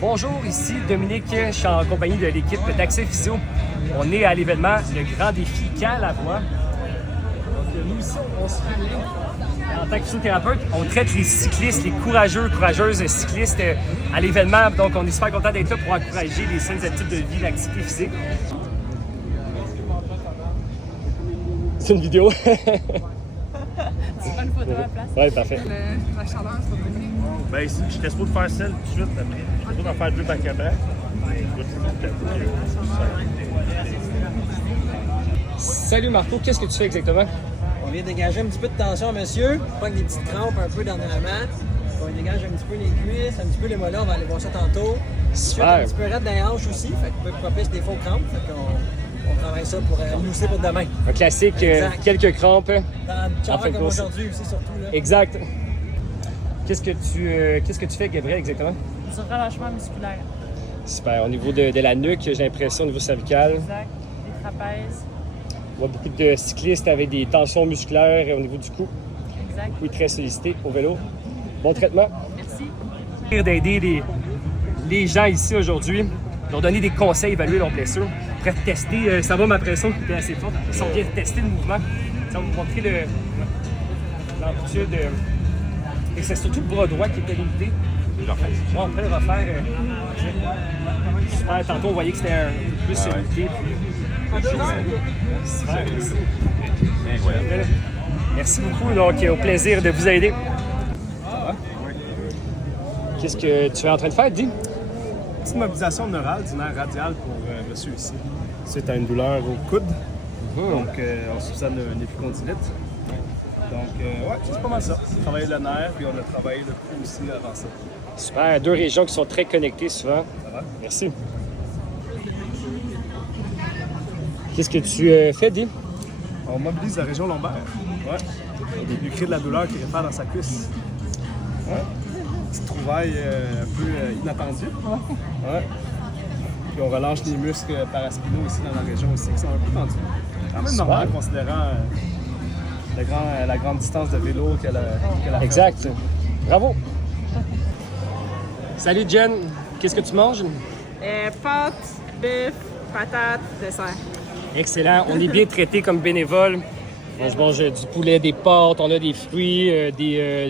Bonjour, ici Dominique, je suis en compagnie de l'équipe d'Accès Physio. On est à l'événement Le Grand Défi Calabois. Donc nous ici, on se fait en tant que physiothérapeute, on traite les cyclistes, les courageuses cyclistes à l'événement. Donc on est super content d'être là pour encourager les saines habitudes de vie, l'activité physique. C'est une vidéo. Tu prends une photo à la place? Oui, parfait. La chaleur, c'est pas possible. Ben ici, j'étais supposé faire celle tout de suite après. J'étais supposé en faire deux back-à-back. Salut Marco, qu'est-ce que tu fais exactement? On vient dégager un petit peu de tension, monsieur. Pas avec des petites crampes un peu dernièrement. On dégage un petit peu les cuisses, un petit peu les mollets, on va aller voir ça tantôt. Super. Un petit peu raide dans les hanches aussi, fait qu'on peut propice des faux crampes. Fait qu'on travaille ça pour mousser pour demain. Un classique, quelques crampes. Dans le char fait comme course. aujourd'hui aussi, surtout. Là. Exact. Qu'est-ce que tu fais, Gabriel, exactement? Du relâchement musculaire. Super. Au niveau de la nuque, j'ai l'impression, au niveau cervical. Exact. Des trapèzes. On voit beaucoup de cyclistes avec des tensions musculaires au niveau du cou. Exact. Oui, très sollicité au vélo. Bon traitement. Merci. D'aider les gens ici aujourd'hui, leur donner des conseils, évaluer leurs blessures. Après, tester, ça va ma pression qui était assez forte. Ils ont bien testé le mouvement. Ça va vous montrer l'amplitude. Et c'est surtout le bras droit qui était limité. Bon, on peut le refaire. Super. Tantôt, on voyait que c'était un peu plus limité. Super. Merci. Merci beaucoup. Donc, au plaisir de vous aider. Qu'est-ce que tu es en train de faire, Di? Petite mobilisation neurale du nerf radial pour monsieur ici. C'est une douleur au coude. Donc, on soupçonne une épicondylite. Donc, ouais, c'est pas mal ça. On a travaillé le nerf, puis on a travaillé le cou aussi avant ça. Super. Deux régions qui sont très connectées souvent. Ça va? Merci. Qu'est-ce que tu fais, Di? On mobilise la région lombaire. Ouais. Il crée de la douleur qui réfère dans sa cuisse. Ouais. Petite trouvaille un peu inattendue. Ouais. Puis on relâche les muscles paraspinaux ici dans la région aussi, qui sont un peu tendus. Quand même normal, considérant la grande distance de vélo qu'elle a fait. Exact. Bravo. Salut, Jen. Qu'est-ce que tu manges? Pâtes, bœuf, patates, dessert. Excellent. On est bien traité comme bénévole. Je mange du poulet, des pâtes, on a des fruits,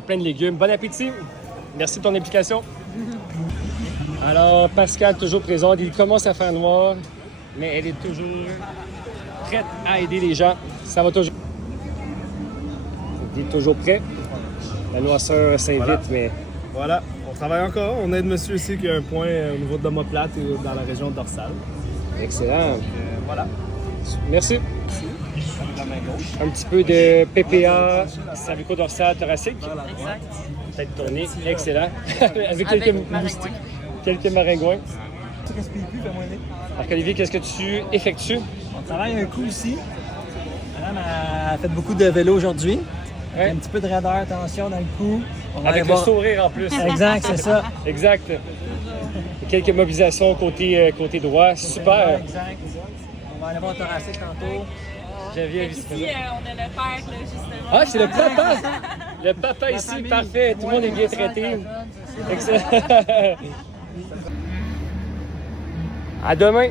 plein de légumes. Bon appétit. Merci de ton implication. Alors, Pascal, toujours présente. Il commence à faire noir, mais elle est toujours prête à aider les gens. Ça va toujours. Il est toujours prêt. La noirceur s'invite, Voilà. mais... Voilà, on travaille encore. On aide monsieur ici qui a un point au niveau de l'omoplate et dans la région dorsale. Excellent. Voilà. Merci. Avec la main gauche. Un petit peu de PPA, cervico-dorsal, thoracique. Exact. Tête tournée. Excellent. Avec quelques moustiques, quelques maringouins. Tu respires plus, fais-moi aider. Marc-Olivier, qu'est-ce que tu effectues? On travaille un coup ici. Madame a fait beaucoup de vélo aujourd'hui. Ouais. Un petit peu de raideur, tension dans le cou. On va Avec aller le voir. sourire en plus. Exact, c'est ça. Exact. Quelques mobilisations côté droit. Super. Exact. On va aller voir le thoracique tantôt. J'avais Ici, on a le père, là, justement. Ah, c'est le papa! Le papa ici, parfait. Tout le monde est bien traité. Excellent. À demain.